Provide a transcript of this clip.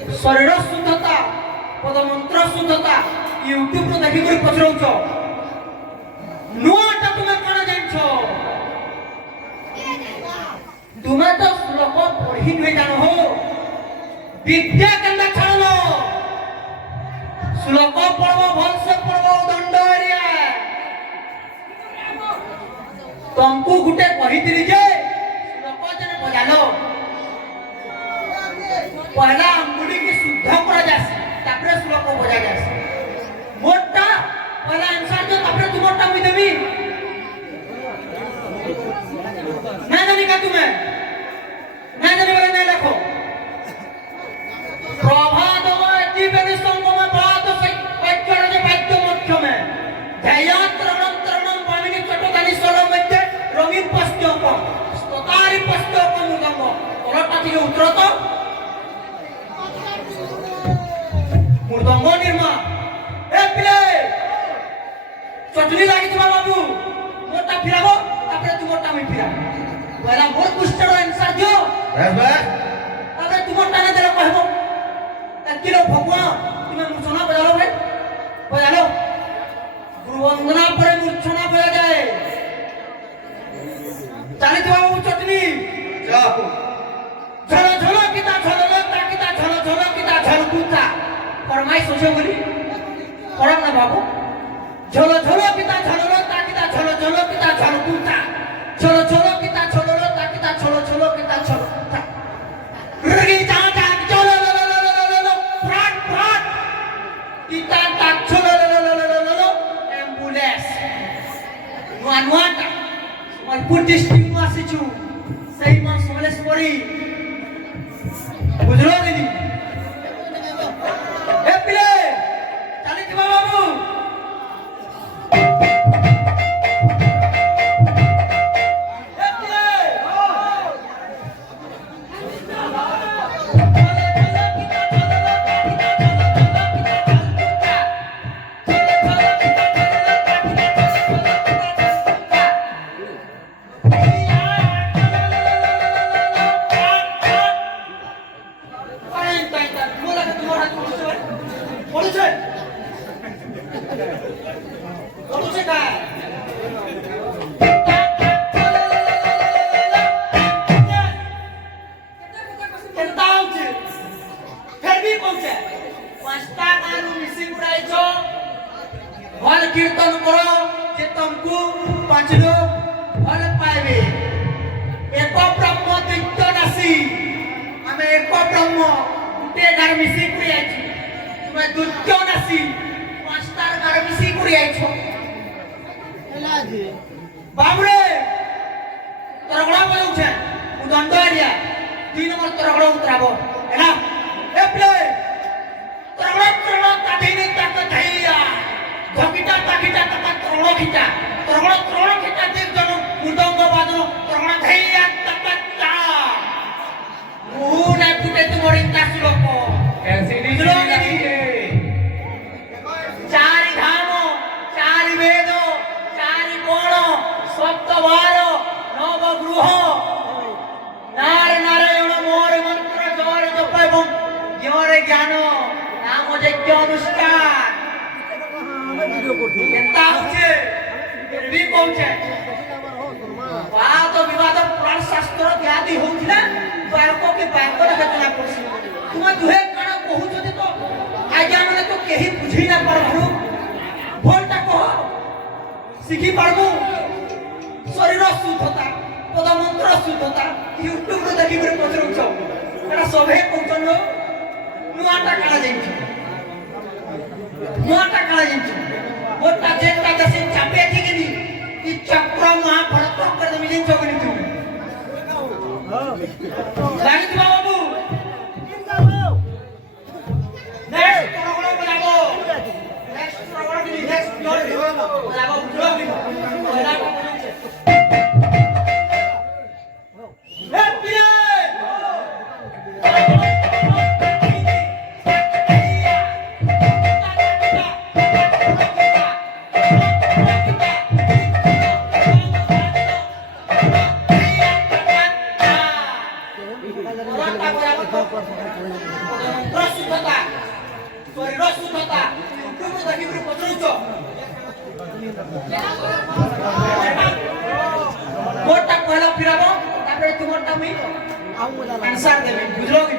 शरीर शुद्धता पदमंत्र शुद्धता यूट्यूब रो देखि कर पचरौछ नुआटा तुमे कण जानछो तुमे तो श्लोक पढ़ी नुए जानो हो विद्या केंदा छाड़लो श्लोक पढ़बो भल से पढ़बो दंड एरिया तुमको गुटे कहितली जे श्लोक जने बजालो पहला अंगुली की शुद्ध करा जासी तापरे श्लोक बजा जासी मोटा पहला आंसर जो तापरे तू मोटा मी देबी ना जानी का तुम्हें ना जानी वाला नहीं लिखो प्रभात अति बेनि संगम बात से वाक्य जे वाक्य मुख्य में ध्यायात्रणम तरणम पामिनी चटकानी सरो मध्य रवि पश्चक स्तकारी पश्चक मुदंग तलटा থেকে উত্তরত मुर्दंग निर्मा ए पिले चटनी लागि छबा बाबू मोटा फिराबो तापरे तू मोटा मी फिरा पहला मोर कुष्ठर आंसर दियो बस बस तापरे तू मोटा ने देलो कहबो एक किलो भगवा तुमे मूर्छना बजालो भाई बजालो गुरु वंदना परे मूर्छना बजा जाए चाली छबा बाबू चटनी जा झलो झलो किता झलो किता झलो झलो किता झलकुता फरमाइश होछे बोली पढ़म ना बाबू झलो झलो किता झलो ताकिता झलो झलो किता झलकुता झलो झलो किता झलो ताकिता झलो झलो किता झलकुता रगी जा जा झलो लो फ्राट फ्राट किता ता झलो लो एम्बुलेंस नुआटा मलपुर डिस्ट्रिक्ट में आसीछु सही मां समलेश्वरी बुझलो दीदी ए पिले चाली छबा बाबू ए पिले कीर्तन करो जे तुमको पांचलो फल पाएबे एक ब्रह्म द्वितीय नासी हमें एक ब्रह्म गुटे घर मिसी पुरी आइछि तुमे द्वितीय नासी पांचटा घर मिसी पुरी आइछो एला जे बाबरे तरगड़ा बोलौ छे उदंड एरिया 3 नंबर तरगड़ा उतराबो एला ए प्ले तरगड़ा तरगड़ा काठीनी तक धैया धकिटा ताकिटा तक तरगड़ा खिचा तरगड़ा खिचा देख जनो मुदंग बाजनो तरगड़ा धैया तक ता मुने फुटे तुम्हारी तासुलोको कैसे नहीं चार धाम चार वेद चार कोण सप्तवार नव गृह नार नारायण मोर मंत्र जोर जपैबं योरे ज्ञान नाम यज्ञ अनुष्ठान केता होचे भी पहुंचे वाद विवाद पुराण शास्त्र इत्यादि होथिला बारको के बारको रचना करसी तुम दुहे कण कहउछते तो आज्ञा माने तो केही बुझी ना परभु भोलटा कह सिखी परबु शरीर शुद्धता पद मंत्र शुद्धता यूट्यूब रे देखि करे पचरउछ एटा सभे कहउछन नुआटा काला जाइछ नुआटा काला जाइछ मोटा जेटा दसे चापे थिगिनी इ चक्र महाभारत कर मिलिन छगनी तू लागित बाबू नेक्स्ट प्रोग्राम बनाबो नेक्स्ट प्रोग्राम की नेक्स्ट बनाबो बुझलो भी पहला ए पिए ଶରୀର ଶୁଦ୍ଧତା ଉପରକୁ ଦେଖିକରି ପଚରୁଛ ମୋରଟା ପହଲା ଫିରାବ ତାପରେ ତୁମରଟା ମୁଇଁ ଆନ୍ସାର ଦେବି ବୁଝଲ କି